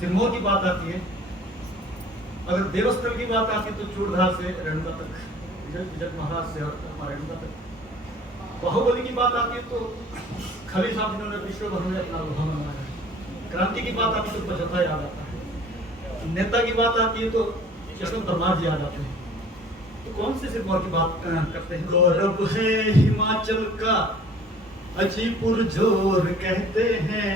सिरमौर की बात आती है, अगर देवस्थल की बात आती है तो चूड़धार से रेणुका तक, विजय महाराज से रेणुका तक। बाहुबली की बात आती है तो खली साहब जिन्होंने विश्व भर में अपना लोहा बनाया है। क्रांति की बात आती है तो पचहत्तर याद आता है। नेता की बात आती है तो यशवंत परमार जी याद आते हैं। तो कौन से सिरमौर की बात करते हैं? गौरव है हिमाचल का अजीपुर जोर कहते हैं,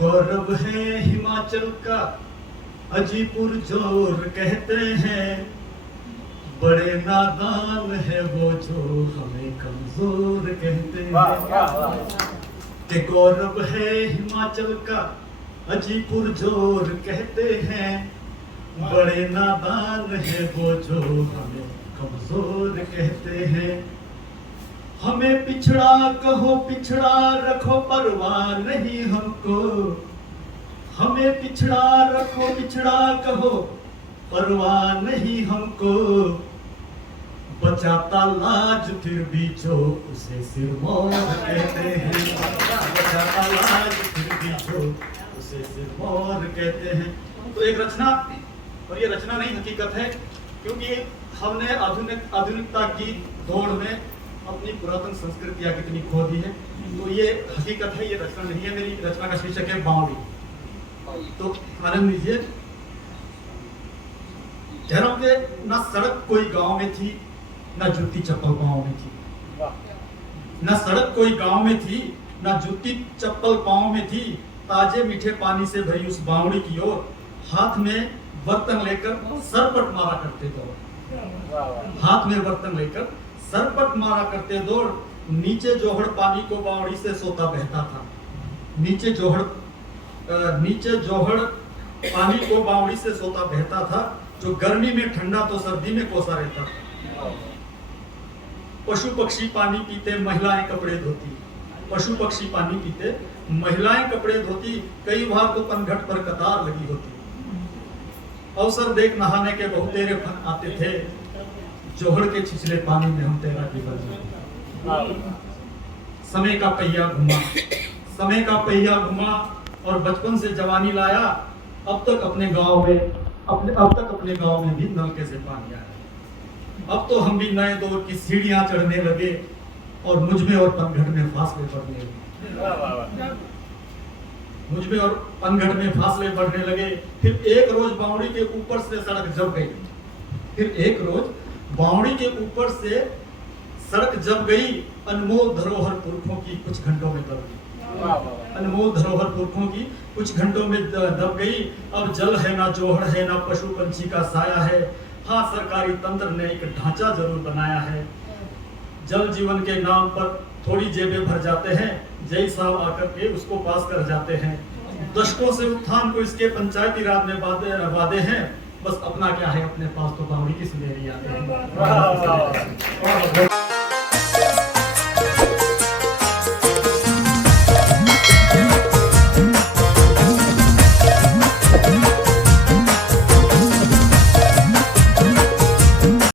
गौरव है हिमाचल का अजीपुर जोर कहते हैं, बड़े नादान है वो जो हमें कमजोर कहते हैं। कि गौरव है हिमाचल का अजीपुर जोर कहते हैं, बड़े नादान है वो जो हमें कमजोर कहते हैं। हमें पिछड़ा कहो पिछड़ा रखो परवाह नहीं हमको, हमें पिछड़ा रखो पिछड़ा कहो परवाह नहीं हमको, बचाता लाज फिर भी जो उसे सिरमौर कहते हैं, बचाता लाज फिर भी जो उसे सिरमौर कहते हैं। तो एक रचना, और ये रचना नहीं हकीकत है, क्योंकि हमने आधुनिकता की दौड़ में अपनी पुरातन संस्कृतियां कितनी खो दी है। तो ये हकीकत है, ये रचना नहीं है। मेरी रचना का शीर्षक है बावड़ी। तो आनंद लीजिए। कह रहा हूं कि ना सड़क कोई गांव में थी, ना जूती चप्पल पांव में थी। ना सड़क कोई गांव में थी, ना जूती चप्पल पांव में थी, ताजे मीठे पानी से भरी उस बावड़ी की ओर हाथ में बर्तन लेकर सरपट मारा करते दौड़, हाथ में बर्तन लेकर सरपट मारा करते दौड़। नीचे जोहड़ पानी को बावड़ी से सोता बहता था, नीचे जोहड़ पानी को बावड़ी से सोता बहता था, जो गर्मी में ठंडा तो सर्दी में कोसा रहता था। पशु पक्षी पानी पीते, महिलाएं कपड़े धोती, पशु पक्षी पानी पीते, महिलाएं कपड़े धोती, कई बार तो पनघट पर कतार लगी होती। अवसर देख नहाने के बहुतेरे फन आते थे, जोहड़ के छिछले पानी में हम तैरा की बरसात। समय का पहिया घुमा, समय का पहिया घुमा और बचपन से जवानी लाया। अब तक अपने गांव में भी नलके से पानी आया। अब तो हम भी नए दौर की सीढ़ियां चढ़ने लगे और मुझ में और पनघट में फासले बढ़ने लगे, मुझ में और पनघट में फासले बढ़ने लगे। फिर एक रोज बावड़ी के ऊपर से सड़क जब गई, फिर एक रोज बावड़ी के ऊपर से सड़क जब गई, अनमोल धरोहर पुरखों की कुछ घंटों में दब गई, अनमोल धरोहर पुरखों की कुछ घंटों में दब गई। अब जल है ना जोहड़ है ना पशु पंछी का साया है, हाँ सरकारी तंत्र ने एक ढांचा जरूर बनाया है। जल जीवन के नाम पर थोड़ी जेबें भर जाते हैं, जय साहब आकर के उसको पास कर जाते हैं। दशकों से उत्थान को इसके पंचायती राज में वादे हैं, बस अपना क्या है अपने पास तो बावड़ी की सुनहरी यादें हैं।